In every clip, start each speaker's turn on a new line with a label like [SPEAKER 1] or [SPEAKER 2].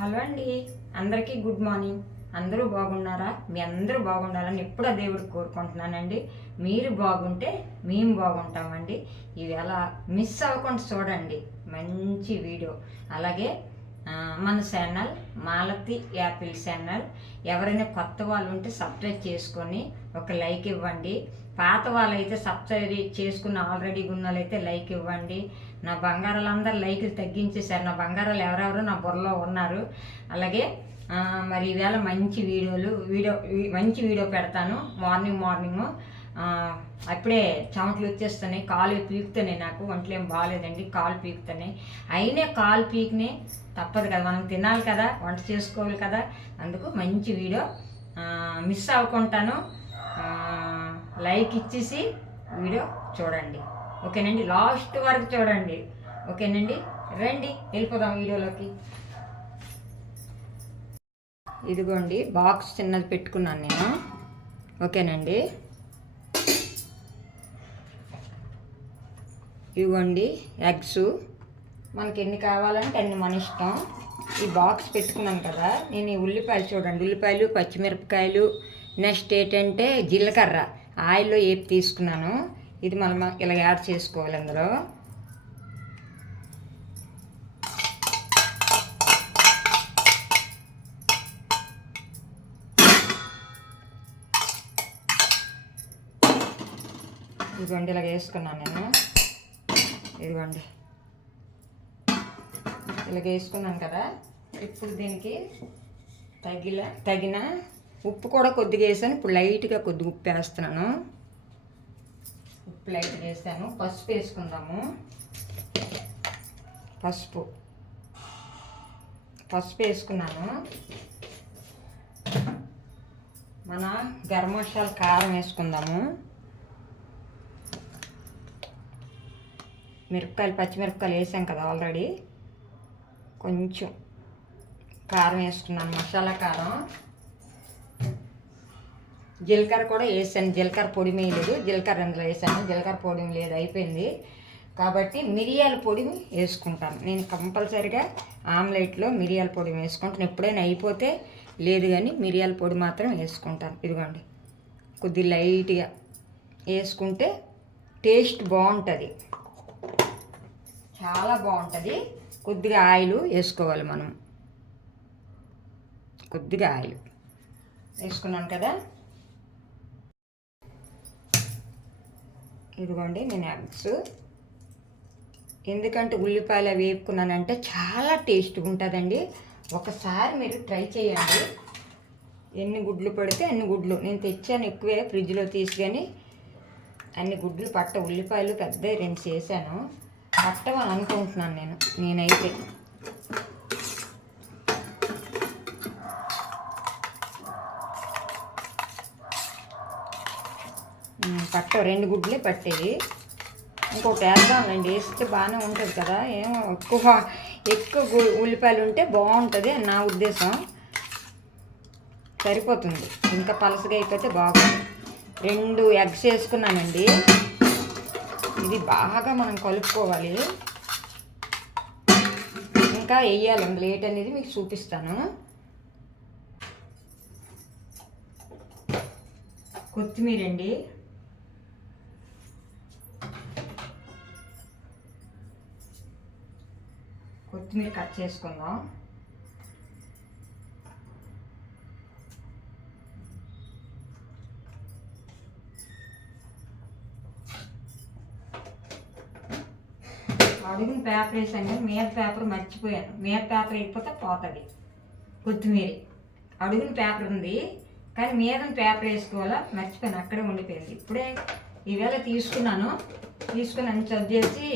[SPEAKER 1] Hello అండి. అందరికీ good morning. అందరూ బాగున్నారా? మీ అందరూ బాగుండాలని ఎప్పుడో దేవుడు కోరుకుంటున్నానండి. మీరు బాగుంటే మేము బాగుంటామండి. ఇవాళ మిస్ అవ్వకుండా చూడండి. మంచి వీడియో. అలాగే మన ఛానల్ మాలతి యాపిల్ ఛానల్. ఎవరైనా కొత్త వాళ్ళు ఉంటే సబ్స్క్రైబ్ చేసుకొని ఒక లైక్ ఇవ్వండి. పాత వాళ్ళైతే సబ్స్క్రైబ్ చేసుకున్న ఆల్రెడీ ఉన్న లైక్ ఇవ్వండి. నా బంగారాలందరూ లైకులు తగ్గించేశారు. నా బంగారాలు ఎవరెవరు నా బుర్రలో ఉన్నారు. అలాగే మరి ఈవేళ మంచి వీడియోలు వీడియో మంచి వీడియో పెడతాను. Morning morning. అప్పుడే చెమటలు వచ్చేస్తున్నాయి. కాలు పీకుతున్నాయి నాకు. ఒంట్లో ఏం బాగాలేదండి. కాలు పీకుతున్నాయి. అయినా కాలు పీకినే తప్పదు కదా. మనం తినాలి కదా. వంట చేసుకోవాలి కదా. అందుకు మంచి వీడియో మిస్ అవ్వకుంటాను లైక్ ఇచ్చేసి వీడియో చూడండి. ఓకేనండి? లాస్ట్ వరకు చూడండి. ఓకేనండి? రండి వెళ్ళిపోదాం వీడియోలోకి. ఇదిగోండి బాక్స్ చిన్నది పెట్టుకున్నాను నేను. ఓకేనండి? ఇదిగోండి ఎగ్స్. మనకి ఎన్ని కావాలంటే అన్ని మన ఇష్టం. ఈ బాక్స్ పెట్టుకున్నాను కదా నేను ఈ ఉల్లిపాయలు చూడండి. ఉల్లిపాయలు పచ్చిమిరపకాయలు నెక్స్ట్ ఏంటంటే జీలకర్ర. ఆయిల్లో ఏపి తీసుకున్నాను ఇది మనం ఇలా యాడ్ చేసుకోవాలి అందులో. ఇదిగోండి ఇలా వేసుకున్నాను నేను. ఇదిగోండి. ఇలా వేసుకున్నాను కదా. ఇప్పుడు దీనికి తగిల తగిన ఉప్పు కూడా కొద్దిగా వేసాను. ఇప్పుడు లైట్గా కొద్దిగా ఉప్పు వేస్తున్నాను. ఉప్పు లైట్గా వేసాను. పసుపు వేసుకుందాము. పసుపు. పసుపు వేసుకున్నాను. మన గరం మసాలా కారం వేసుకుందాము. మిరపకాయలు పచ్చిమిరపకాయలు వేసాం కదా ఆల్రెడీ. కొంచెం కారం వేసుకున్నాను. మసాలా కారం. జీలకర్ర కూడా వేసాను. జీలకర్ర పొడి వేయలేదు జీలకర్ర అందులో వేసాను. జీలకర్ర పొడి లేదు. అయిపోయింది. కాబట్టి మిరియాల పొడి వేసుకుంటాను. నేను కంపల్సరిగా ఆమ్లెట్లో మిరియాల పొడి వేసుకుంటాను. ఎప్పుడైనా అయిపోతే లేదు కానీ మిరియాల పొడి మాత్రం వేసుకుంటాను. ఇదిగోండి. కొద్ది లైట్గా వేసుకుంటే టేస్ట్ బాగుంటుంది. చాలా బాగుంటుంది. కొద్దిగా ఆయిల్ వేసుకోవాలి మనం. కొద్దిగా ఆయిల్ వేసుకున్నాను కదా. ఇదిగోండి నేను ఎగ్స్ ఎందుకంటే ఉల్లిపాయలు వేపుకున్నానంటే చాలా టేస్ట్గా ఉంటుందండి. ఒకసారి మీరు ట్రై చేయండి. ఎన్ని గుడ్లు పడితే అన్ని గుడ్లు. నేను తెచ్చాను ఎక్కువే ఫ్రిడ్జ్లో తీసుకొని అన్ని గుడ్లు పట్ట ఉల్లిపాయలు పెద్ద రెండు చేశాను. పట్టమని అనుకుంటున్నాను నేను నేనైతే. పట్ట రెండు గుడ్లే పట్టేది ఇంకోటి వేద్దాంలేండి వేస్తే బాగానే ఉంటుంది కదా. ఏమో ఎక్కువ ఎక్కువ ఉల్లిపాయలు ఉంటే బాగుంటుంది అని నా ఉద్దేశం. సరిపోతుంది. ఇంకా పలసగా అయిపోతే బాగుంది. రెండు ఎగ్స్ వేసుకున్నానండి. ఇది బాగా మనం కలుపుకోవాలి. ఇంకా వేయాలి లేట్ అనేది మీకు చూపిస్తాను. కొత్తిమీర అండి కొత్తిమీర కట్ చేసుకుందాం. అడుగున పేపర్ వేసాను కానీ మీద పేపర్ మర్చిపోయాను. మీద పేపర్ వేయకపోతే పోతుంది. కొత్తిమీర. అడుగున పేపర్ ఉంది కానీ మీద పేపర్ వేసుకోవాలా? మర్చిపోయాను అక్కడే ఉండిపోయింది. ఇప్పుడే ఈవేళ తీసుకున్నాను. తీసుకుని అన్ని చదువు చేసి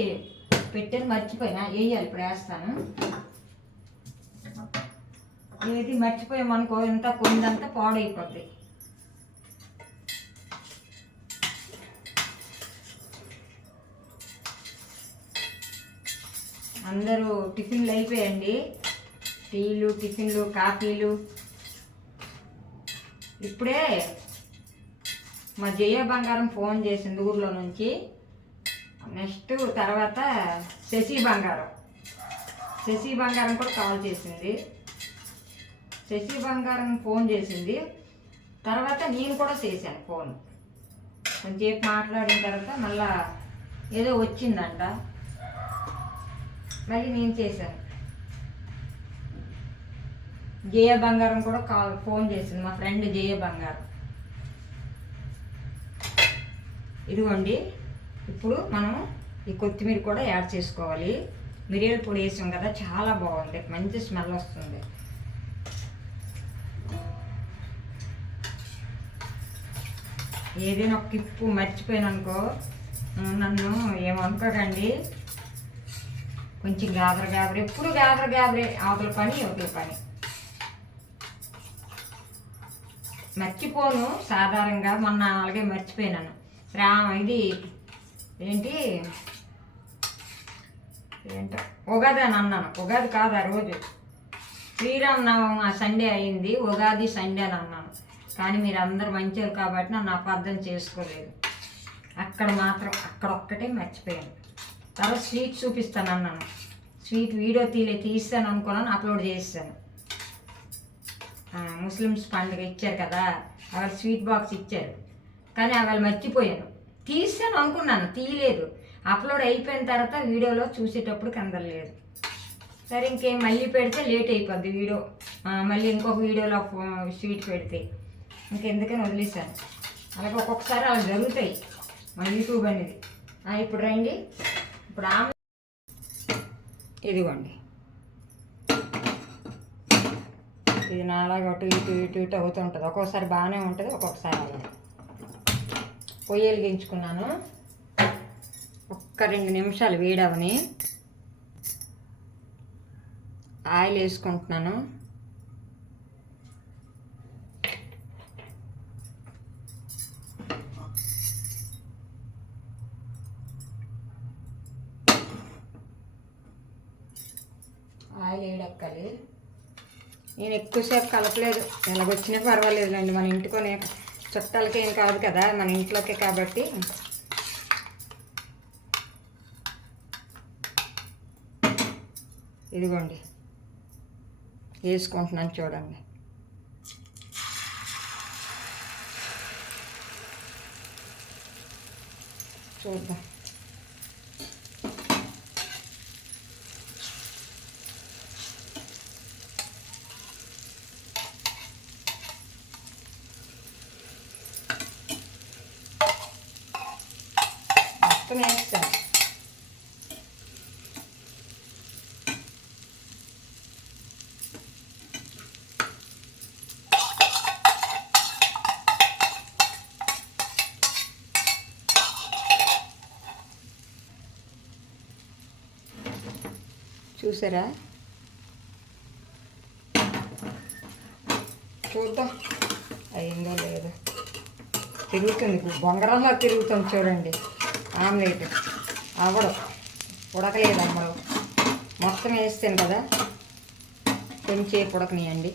[SPEAKER 1] పెట్టాను మర్చిపోయినా వేయాలి ఇప్పుడు వేస్తాను. ఏది మర్చిపోయామనుకో ఇంత కొందంతా పాడైపోద్ది. అందరూ టిఫిన్లు అయిపోయండి. టీలు టిఫిన్లు కాఫీలు. ఇప్పుడే మా జయ బంగారం ఫోన్ చేసింది ఊర్లో నుంచి. నెక్స్ట్ తర్వాత శశి బంగారం. శశి బంగారం కూడా కాల్ చేసింది. శశి బంగారం ఫోన్ చేసింది. తర్వాత నేను కూడా చేశాను ఫోన్. కొంచెంసేపు మాట్లాడిన తర్వాత మళ్ళా ఏదో వచ్చిందంట. మళ్ళీ నేను చేశాను. జయ బంగారం కూడా కాల్ ఫోన్ చేసింది మా ఫ్రెండ్ జయ బంగారం. ఇదిగోండి. ఇప్పుడు మనం ఈ కొత్తిమీర కూడా యాడ్ చేసుకోవాలి. మిరియాల పొడి వేసాం కదా చాలా బాగుంది. మంచి స్మెల్ వస్తుంది. ఏదైనా ఒక కిప్పు మర్చిపోయాననుకో నన్ను ఏమనుకోకండి కొంచెం గాబర గాబరి ఎప్పుడు గాబర గాబరే అవతల పని అవతల పని. మర్చిపోను సాధారణంగా మొన్న అలాగే మర్చిపోయినాను రా ఇది ఏంటి? ఏంటో? ఉగాది అని అన్నాను. ఉగాది కాదు ఆ రోజు. శ్రీరామనవం ఆ సండే అయింది. ఉగాది సండే అని అన్నాను. కానీ మీరు అందరు మంచివారు కాబట్టి నన్ను అపార్థం చేసుకోలేదు. అక్కడ మాత్రం అక్కడ ఒక్కటే మర్చిపోయాను. తర్వాత స్వీట్ చూపిస్తాను అన్నాను. స్వీట్ వీడియో తీలే తీస్తాను అనుకున్నాను అప్లోడ్ చేస్తాను. ముస్లిమ్స్ పండుగ ఇచ్చారు కదా అక్కడ స్వీట్ బాక్స్ ఇచ్చారు. కానీ అవి మర్చిపోయాను. తీస్తాను అనుకున్నాను తీయలేదు. అప్లోడ్ అయిపోయిన తర్వాత వీడియోలో చూసేటప్పుడు కనదలేదు సరే ఇంకేం మళ్ళీ పెడితే లేట్ అయిపోద్ది వీడియో. మళ్ళీ ఇంకొక వీడియోలో స్వీట్ పెడితే. ఇంకెందుకని వదిలేశాను. అలాగే ఒక్కొక్కసారి అలా జరుగుతాయి మన యూట్యూబ్ అనేది. ఇప్పుడు రండి. ఇప్పుడు ఆమె ఇదిగోండి. ఇది నాలాగా అటు ఇటు ఇటు ఇటు అవుతూ ఉంటుంది ఒక్కొక్కసారి బాగానే ఉంటుంది ఒక్కొక్కసారి అలా. పొయ్యి వెలిగించుకున్నాను ఒక్క రెండు నిమిషాలు వేడవని. ఆయిల్ వేసుకుంటున్నాను. ఆయిల్ వేడెక్కాలి. నేను ఎక్కువసేపు కలపలేదు. ఎలాగొచ్చినా పర్వాలేదులేండి మన ఇంటికోనే చుట్టాలకి ఏం కాదు కదా మన ఇంట్లోకే కాబట్టి. ఇదిగోండి. వేసుకుంటున్నాను చూడండి. చూద్దాం మొత్తం వేస్తాను చూసారా చూద్దాం అయిందో లేదో తిరుగుతుంది బొంగరంలో తిరుగుతుంది చూడండి ఆమ్లెట్ అవడం ఉడకలేదు అమ్మడు మొత్తం వేస్తాను కదా కొంచెం ఉడకనియండి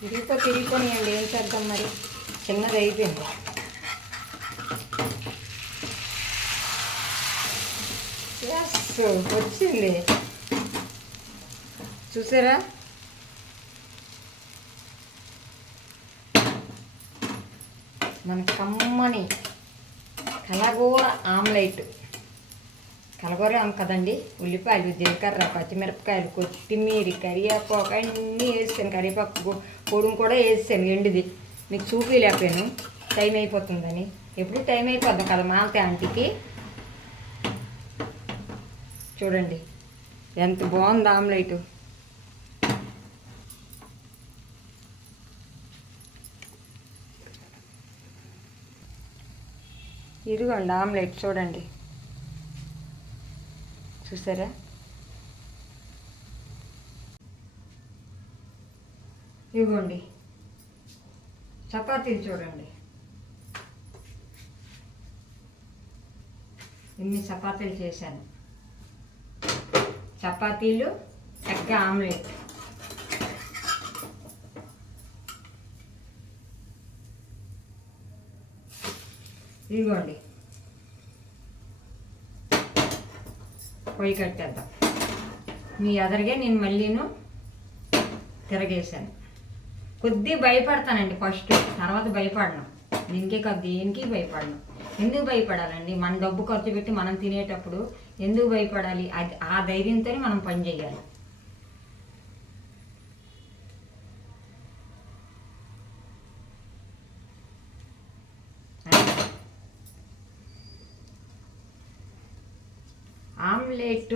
[SPEAKER 1] తిరిగిపో తిరిగిపోనియండి ఏం చేద్దాం మరి చిన్నది అయిపోయింది ఎస్ వచ్చింది. చూసారా? మన కమ్మని కలగూర ఆమ్లెట్. కలగూర ఆమ్ కదండి? ఉల్లిపాయలు జీలకర్ర పచ్చిమిరపకాయలు కొత్తిమీర కరివేపాకు అన్నీ వేసాను కరివేపాకు పొడుము కూడా వేసాను ఎండిది. మీకు చూపించలేకపోయాను టైం అయిపోతుందని. ఎప్పుడు టైం అయిపోద్ది కదా మాలతే ఆంటీకి? చూడండి. ఎంత బాగుంది ఆమ్లెట్. ఇదిగోండి ఆమ్లెట్ చూడండి. చూసారా? ఇదిగోండి. చపాతీలు చూడండి. ఇన్ని చపాతీలు చేశాను. చపాతీలు ఎగ్ ఆమ్లెట్. ఇదిగోండి. పొయ్యి కట్టేద్దాం. మీ ఎదరిగే నేను మళ్ళీను తిరగేశాను. కొద్ది భయపడతానండి ఫస్ట్ తర్వాత భయపడను. దీనికే కాదు దేనికి భయపడను. ఎందుకు భయపడాలండి? మన డబ్బు ఖర్చు పెట్టి మనం తినేటప్పుడు ఎందుకు భయపడాలి? అది ఆ ధైర్యంతోనే మనం పని చేయాలి. ఆమ్లెట్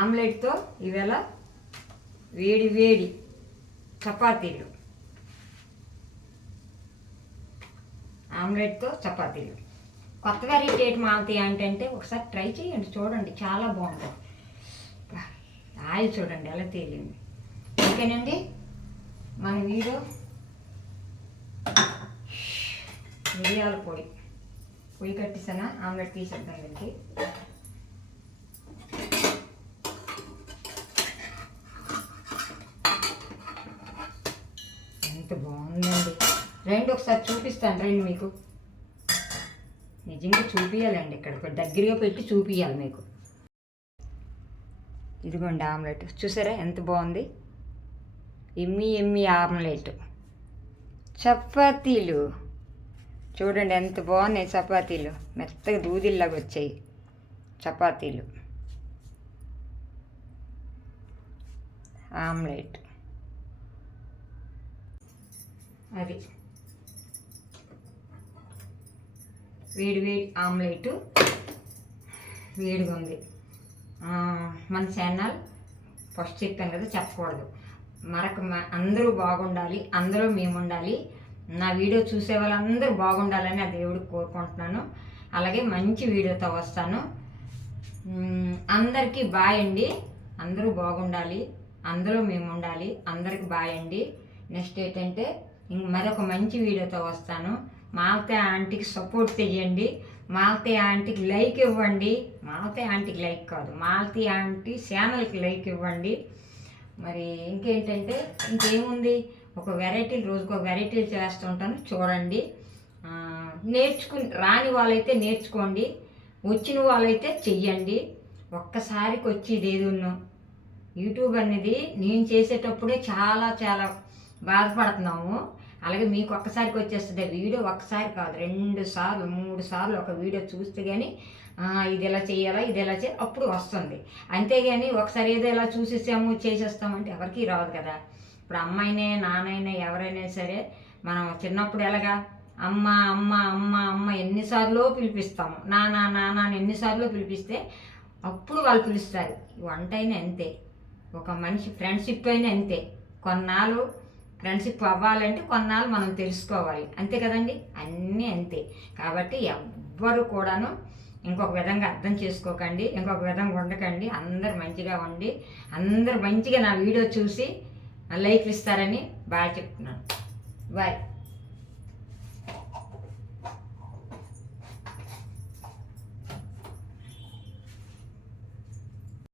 [SPEAKER 1] ఆమ్లెట్తో ఇవాళ వేడి వేడి చపాతీలు. ఆమ్లెట్తో చపాతీలు. కొత్త వెరైటీ ఏంటి మాలతీ ఏంటంటే ఒకసారి ట్రై చేయండి చూడండి చాలా బాగుంటుంది ఆయిల్ చూడండి ఎలా తేలింది. ఓకేనండి? మన వీడియో మిరియాల పొడి. పొయ్యి కట్టేసానా? ఆమ్లెట్ తీసేద్దాం దీనికి ఎంత బాగుందండి రండి ఒకసారి చూపిస్తాను రండి మీకు. నిజంగా చూపించాలండి ఇక్కడ దగ్గరగా పెట్టి చూపించాలి మీకు. ఇదిగోండి ఆమ్లెట్. చూసారా ఎంత బాగుంది? ఎమ్మి ఎమ్మి ఆమ్లెట్. చపాతీలు. చూడండి ఎంత బాగున్నాయి చపాతీలు. మెత్తగా దూదిల్లాగా వచ్చాయి చపాతీలు. ఆమ్లెట్. అది. వేడి వేడి ఆమ్లెట్. వేడిగా ఉంది. మన ఛానల్ ఫస్ట్ చెప్పాను కదా చెప్పకూడదు. మరొక అందరూ బాగుండాలి అందరూ మేము ఉండాలి నా వీడియో చూసే వాళ్ళందరూ బాగుండాలని ఆ దేవుడికి కోరుకుంటున్నాను. అలాగే మంచి వీడియోతో వస్తాను. అందరికీ బాయ్ అండి. అందరూ బాగుండాలి అందరూ మేము ఉండాలి అందరికి బాయ్ అండి. నెక్స్ట్ ఏంటంటే ఇంక మరొక మంచి వీడియోతో వస్తాను. మాలతే ఆంటీకి సపోర్ట్ చేయండి మాలతే ఆంటీకి లైక్ ఇవ్వండి. మాలతే ఆంటీకి లైక్ కాదు. మాలతి ఆంటీ ఛానల్కి లైక్ ఇవ్వండి. మరి ఇంకేంటంటే ఇంకేముంది? ఒక వెరైటీలు రోజుకు ఒక వెరైటీలు చేస్తుంటాను చూడండి. నేర్చుకు నేర్చుకుని రాని వాళ్ళైతే నేర్చుకోండి. వచ్చిన వాళ్ళైతే చెయ్యండి. ఒక్కసారికి వచ్చి ఏదున్నో యూట్యూబ్ అనేది నేను చేసేటప్పుడే చాలా చాలా బాధపడుతున్నాము. అలాగే మీకు ఒక్కసారికి వచ్చేస్తుంది వీడియో ఒక్కసారి కాదు రెండు సార్లు మూడు సార్లు ఒక వీడియో చూస్తే కానీ ఇది ఎలా చేయాలా ఇది ఎలా చేయాలి అప్పుడు వస్తుంది. అంతేగాని ఒకసారి ఏదో ఇలా చూసేసాము చేసేస్తామంటే ఎవరికీ రాదు కదా. ఇప్పుడు అమ్మాయినే నాన్నైనా ఎవరైనా సరే మనం చిన్నప్పుడు ఎలాగా అమ్మ అమ్మ అమ్మ అమ్మ ఎన్నిసార్లు పిలిపిస్తాము. నానా నానా ఎన్నిసార్లు పిలిపిస్తే అప్పుడు వాళ్ళు పిలుస్తారు. వంట అయినా అంతే. ఒక మనిషి ఫ్రెండ్షిప్ అయినా అంతే. కొన్నాళ్ళు ఫ్రెండ్షిప్ అవ్వాలంటే కొన్నాళ్ళు మనం తెలుసుకోవాలి. అంతే కదండి? అన్నీ అంతే. కాబట్టి ఎవ్వరు కూడాను ఇంకొక విధంగా అర్థం చేసుకోకండి ఇంకొక విధంగా ఉండకండి. అందరు మంచిగా ఉండి అందరు మంచిగా నా వీడియో చూసి లైక్ ఇస్తారని బాగా చెప్తున్నాను. బాయ్.